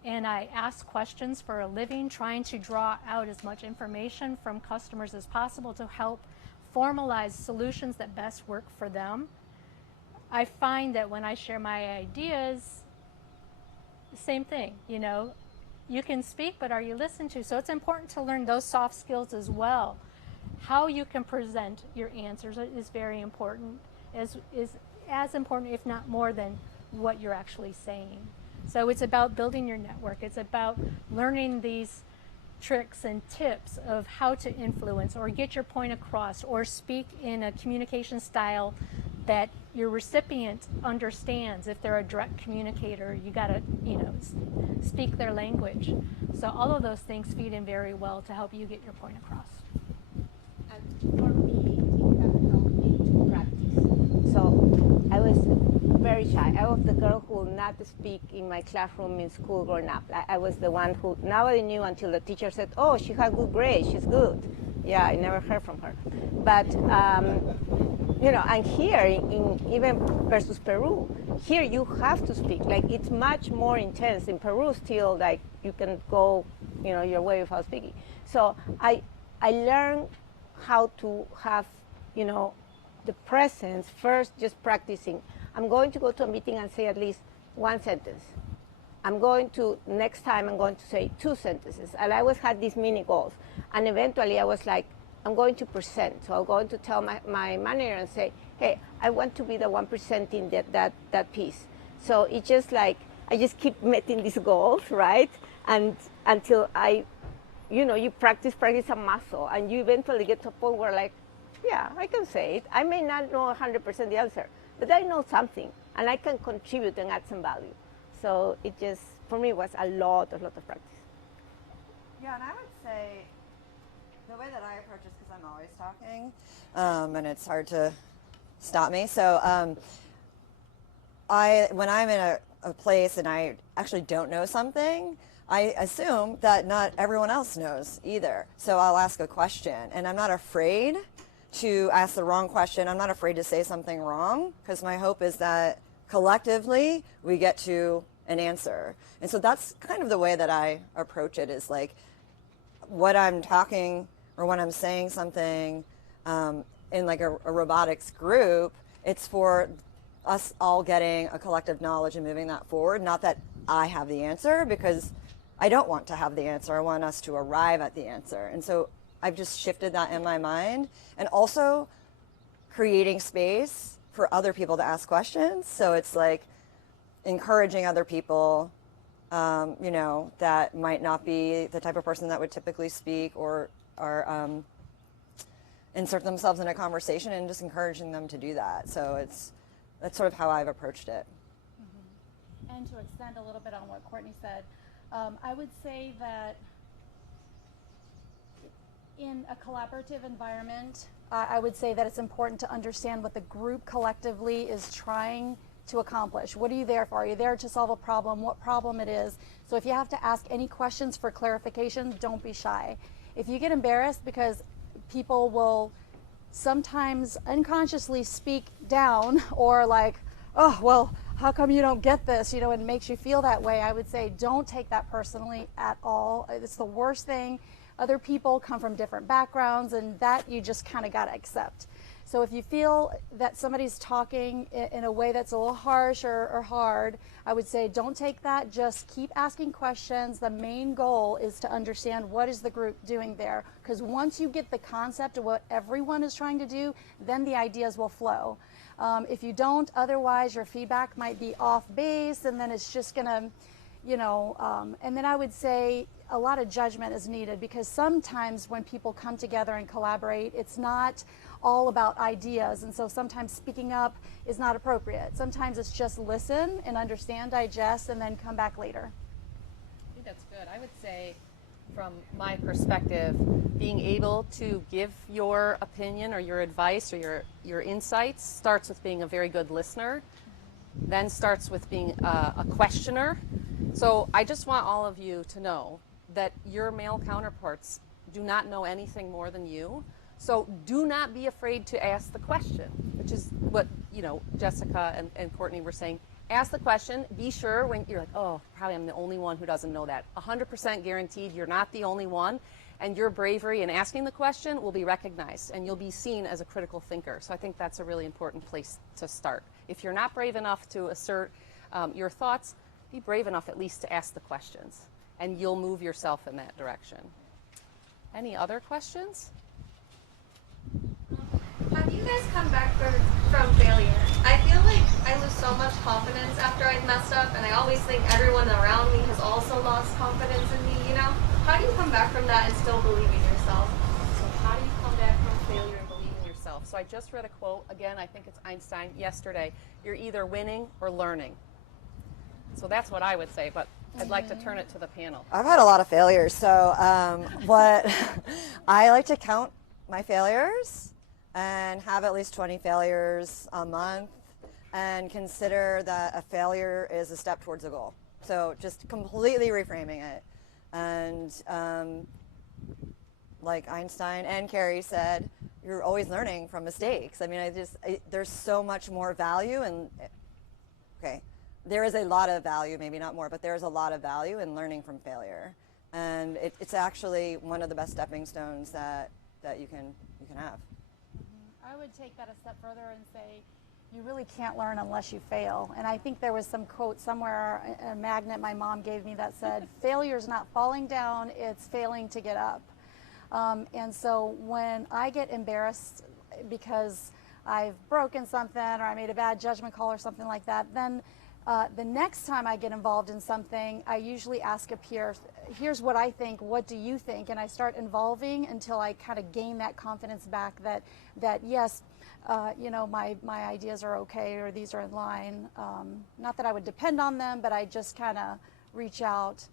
and I ask questions for a living, trying to draw out as much information from customers as possible to help formalize solutions that best work for them, I find that when I share my ideas, same thing, you know, you can speak, but are you listened to? So it's important to learn those soft skills as well. How you can present your answers is very important, is as important, if not more, than what you're actually saying. So it's about building your network. It's about learning these tricks and tips of how to influence or get your point across or speak in a communication style that your recipient understands. If they're a direct communicator, you got to, you know, speak their language. So all of those things feed in very well to help you get your point across. For me, it has helped me to practice. So I was very shy. I was the girl who would not speak in my classroom in school growing up. I was the one who nobody knew until the teacher said, "Oh, she had good grades. She's good." Yeah, I never heard from her. But you know, and here in even versus Peru, here you have to speak. Like it's much more intense. In Peru, still like you can go, you know, your way without speaking. So I learned how to have, you know, the presence first, just practicing. I'm going to go to a meeting and say at least one sentence. I'm going to, next time I'm going to say 2 sentences. And I always had these mini goals. And eventually I was like, I'm going to present. So I'm going to tell my manager and say, hey, I want to be the 1% in that piece. So it's just like, I just keep meeting these goals, right? And until you know, you practice a muscle, and you eventually get to a point where like, yeah, I can say it. I may not know 100% the answer, but I know something, and I can contribute and add some value. So it just, for me, was a lot of practice. Yeah, and I would say the way that I approach this, because I'm always talking, and it's hard to stop me. So when I'm in a place and I actually don't know something, I assume that not everyone else knows either. So I'll ask a question, and I'm not afraid to ask the wrong question. I'm not afraid to say something wrong, because my hope is that collectively we get to an answer. And so that's kind of the way that I approach it, is like what I'm talking or when I'm saying something in like a robotics group, it's for us all getting a collective knowledge and moving that forward. Not that I have the answer, because I don't want to have the answer. I want us to arrive at the answer. And so I've just shifted that in my mind, and also creating space for other people to ask questions. So it's like encouraging other people, you know, that might not be the type of person that would typically speak or insert themselves in a conversation, and just encouraging them to do that. So that's sort of how I've approached it. Mm-hmm. And to extend a little bit on what Courtney said, I would say that in a collaborative environment, I would say that it's important to understand what the group collectively is trying to accomplish? What are you there for? Are you there to solve a problem? What problem it is? So if you have to ask any questions for clarification, don't be shy. If you get embarrassed because people will sometimes unconsciously speak down or like, oh, well, how come you don't get this? You know, and it makes you feel that way. I would say don't take that personally at all. It's the worst thing. Other people come from different backgrounds, and that you just kind of got to accept. So if you feel that somebody's talking in a way that's a little harsh or hard, I would say don't take that. Just keep asking questions. The main goal is to understand what is the group doing there. Because once you get the concept of what everyone is trying to do, then the ideas will flow. If you don't, otherwise your feedback might be off base, and then it's just going to, you know, and then I would say a lot of judgment is needed, because sometimes when people come together and collaborate, it's not all about ideas, and so sometimes speaking up is not appropriate. Sometimes it's just listen and understand, digest, and then come back later. I think that's good. I would say, from my perspective, being able to give your opinion or your advice or your insights starts with being a very good listener, then starts with being a questioner. So I just want all of you to know that your male counterparts do not know anything more than you. So do not be afraid to ask the question, which is what, you know, Jessica and Courtney were saying. Ask the question. Be sure when you're like, oh, probably I'm the only one who doesn't know that. 100% guaranteed you're not the only one, and your bravery in asking the question will be recognized, and you'll be seen as a critical thinker. So I think that's a really important place to start. If you're not brave enough to assert your thoughts, be brave enough at least to ask the questions, and you'll move yourself in that direction. Any other questions? How do you guys come back from failure? I feel like I lose so much confidence after I've messed up, and I always think everyone around me has also lost confidence in me, you know? How do you come back from that and still believe in yourself? So how do you come back from failure and believe in yourself? So I just read a quote, again, I think it's Einstein, yesterday. You're either winning or learning. So that's what I would say, but I'd like to turn it to the panel. I've had a lot of failures, so what I like to count my failures and have at least 20 failures a month, and consider that a failure is a step towards a goal. So just completely reframing it. And like Einstein and Carrie said, you're always learning from mistakes. I mean, there's so much more value, and okay, there is a lot of value, maybe not more, but there's a lot of value in learning from failure. And it's actually one of the best stepping stones that you can have. I would take that a step further and say you really can't learn unless you fail. And I think there was some quote somewhere, a magnet my mom gave me, that said, failure is not falling down, it's failing to get up. And so when I get embarrassed because I've broken something or I made a bad judgment call or something like that, then the next time I get involved in something, I usually ask a peer, here's what I think, what do you think? And I start involving until I kind of gain that confidence back that yes, you know, my ideas are okay, or these are in line. Not that I would depend on them, but I just kind of reach out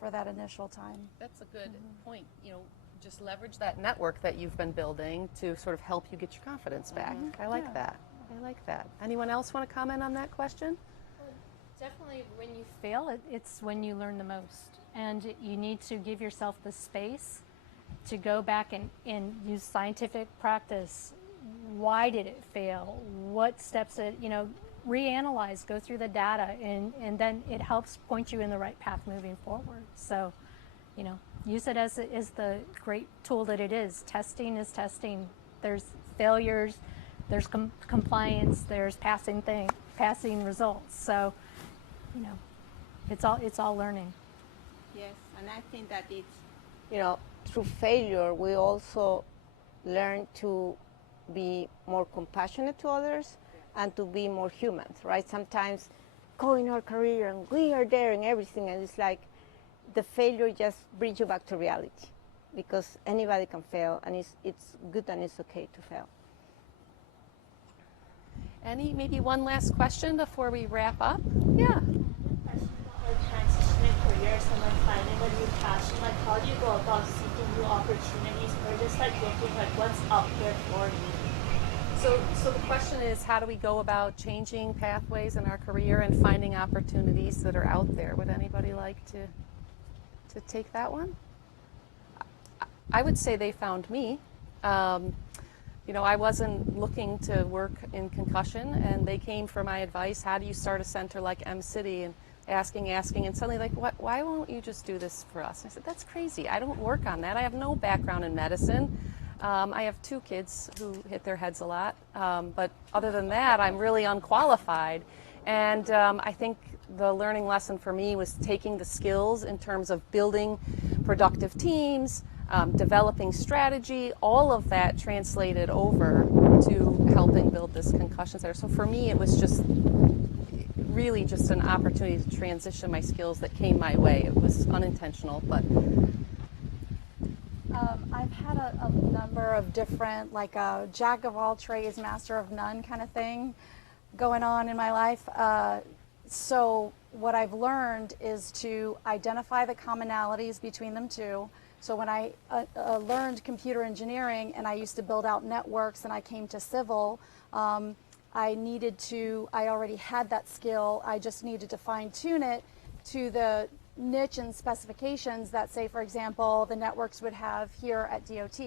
for that initial time. That's a good point. You know, just leverage that network that you've been building to sort of help you get your confidence back. I like that. I like that. Anyone else want to comment on that question? Definitely, when you fail, it's when you learn the most. And you need to give yourself the space to go back and use scientific practice. Why did it fail? What steps reanalyze, go through the data, and then it helps point you in the right path moving forward. So, you know, use it as the great tool that it is. Testing is testing. There's failures, there's compliance, there's passing results. So, you know, it's all learning. Yes, and I think that it's, you know, through failure, we also learn to be more compassionate to others and to be more humans, right? Sometimes go in our career and we are there and everything, and it's like the failure just brings you back to reality, because anybody can fail, and it's good and it's okay to fail. Maybe one last question before we wrap up? Yeah. Transitioning careers and like finding a new passion, like how do you go about seeking new opportunities, or just like looking like what's up there for you? So the question is, how do we go about changing pathways in our career and finding opportunities that are out there? Would anybody like to take that one? I would say they found me. You know, I wasn't looking to work in concussion, and they came for my advice. How do you start a center like M-City? And asking, and suddenly like, why won't you just do this for us? And I said, that's crazy. I don't work on that. I have no background in medicine. I have 2 kids who hit their heads a lot. But other than that, I'm really unqualified. And I think the learning lesson for me was taking the skills in terms of building productive teams, developing strategy, all of that translated over to helping build this concussion center. So for me, it was just really just an opportunity to transition my skills that came my way. It was unintentional, but I've had a number of different, like a jack of all trades, master of none kind of thing going on in my life. So what I've learned is to identify the commonalities between them two. So when I learned computer engineering and I used to build out networks and I came to civil, I already had that skill. I just needed to fine tune it to the niche and specifications that, say, for example, the networks would have here at DOT.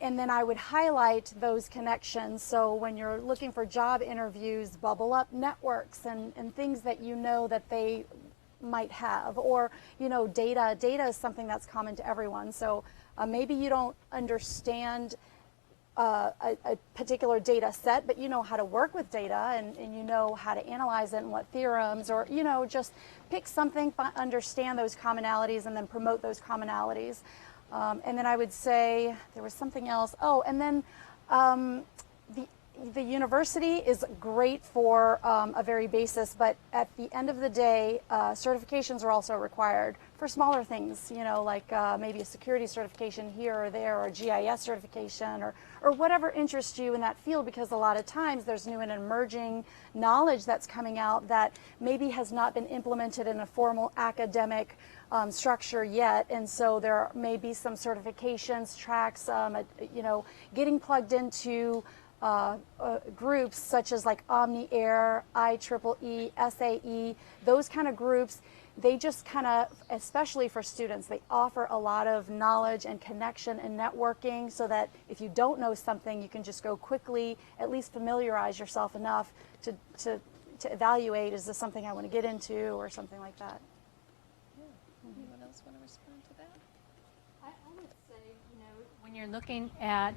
And then I would highlight those connections. So when you're looking for job interviews, bubble up networks and things that you know that they might have. Or, you know, data is something that's common to everyone. So maybe you don't understand a particular data set, but you know how to work with data and you know how to analyze it and what theorems, or, you know, just pick something, understand those commonalities, and then promote those commonalities. And then I would say there was something else. Oh, and then the university is great for a very basis, but at the end of the day, certifications are also required for smaller things, you know, like maybe a security certification here or there, or a GIS certification, or whatever interests you in that field, because a lot of times there's new and emerging knowledge that's coming out that maybe has not been implemented in a formal academic structure yet, and so there may be some certifications, tracks, you know, getting plugged into groups such as like OmniAir, IEEE, SAE, those kind of groups. They just kind of, especially for students, they offer a lot of knowledge and connection and networking, so that if you don't know something, you can just go quickly, at least familiarize yourself enough to evaluate, is this something I want to get into, or something like that. anyone else want to respond to that? I would say, you know, when you're looking at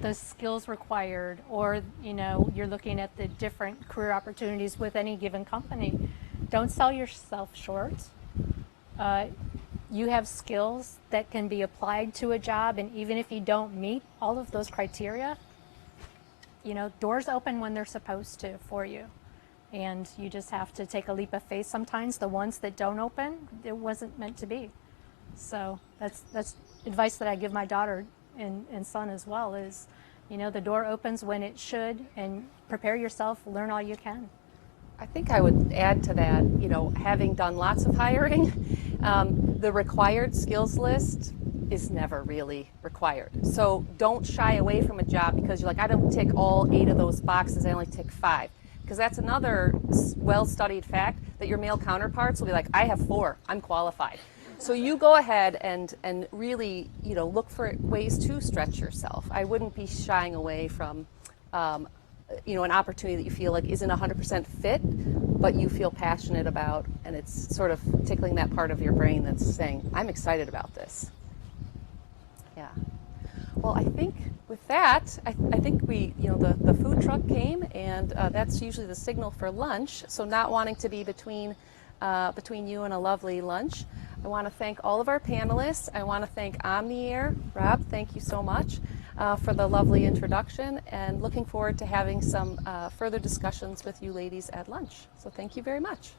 the skills required, or, you know, you're looking at the different career opportunities with any given company, don't sell yourself short. You have skills that can be applied to a job, and even if you don't meet all of those criteria, you know, doors open when they're supposed to for you. And you just have to take a leap of faith. Sometimes the ones that don't open, it wasn't meant to be. So that's advice that I give my daughter and son as well, is, you know, the door opens when it should, and prepare yourself, learn all you can. I think I would add to that, you know, having done lots of hiring, the required skills list is never really required. So don't shy away from a job because you're like, I don't tick all 8 of those boxes, I only tick 5. Because that's another well-studied fact, that your male counterparts will be like, I have 4, I'm qualified. So you go ahead and really, you know, look for ways to stretch yourself. I wouldn't be shying away from, you know, an opportunity that you feel like isn't 100% fit, but you feel passionate about, and it's sort of tickling that part of your brain that's saying, I'm excited about this. Yeah. Well, I think with that, I think we, you know, the food truck came, and that's usually the signal for lunch. So not wanting to be between you and a lovely lunch, I want to thank all of our panelists. I want to thank OmniAir. Rob, thank you so much for the lovely introduction, and looking forward to having some further discussions with you ladies at lunch. So thank you very much.